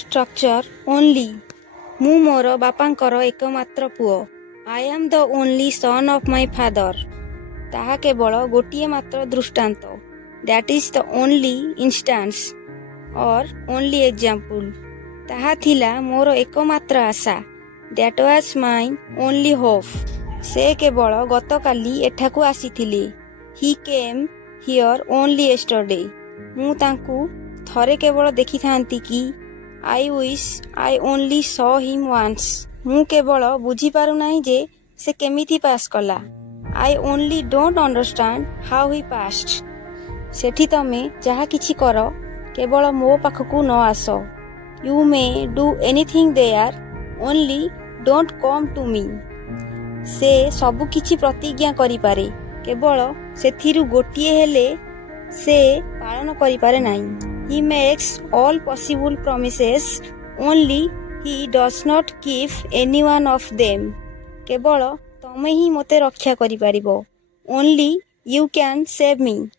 Structure only. ମୁଁ ମୋର ବାପାଙ୍କର ଏକମାତ୍ର ପୁଅ. I am the only son of my father. ତାହା କେବଳ ଗୋଟିଏ ମାତ୍ର ଦୃଷ୍ଟାନ୍ତ. That is the only instance or only example. ତାହା ଥିଲା ମୋର ଏକମାତ୍ର ଆଶା. That was my only hope. ସେ କେବଳ ଗତକାଲି ଏଠାକୁ ଆସିଥିଲେ. He came here only yesterday. ମୁଁ ତାଙ୍କୁ ଥରେ କେବଳ ଦେଖିଥାନ୍ତି କି I wish I only saw him once. ମୁଁ କେବଳ ବୁଝିପାରୁନାହିଁ ଯେ ସେ କେମିତି ପାସ୍ କଲା. I only don't understand how he passed. ସେଠି ତମେ ଯାହା କିଛି କର କେବଳ ମୋ ପାଖକୁ ନ ଆସ. You may do anything there, only don't come to me. ସେ ସବୁ କିଛି ପ୍ରତିଜ୍ଞା କରିପାରେ, କେବଳ ସେଥିରୁ ଗୋଟିଏ ହେଲେ ସେ ପାଳନ କରିପାରେ ନାହିଁ. He makes all possible promises, only he does not keep any one of them. କେବଳ ତମେ ହିଁ ମୋତେ ରକ୍ଷା କରିପାରିବ. Only you can save me.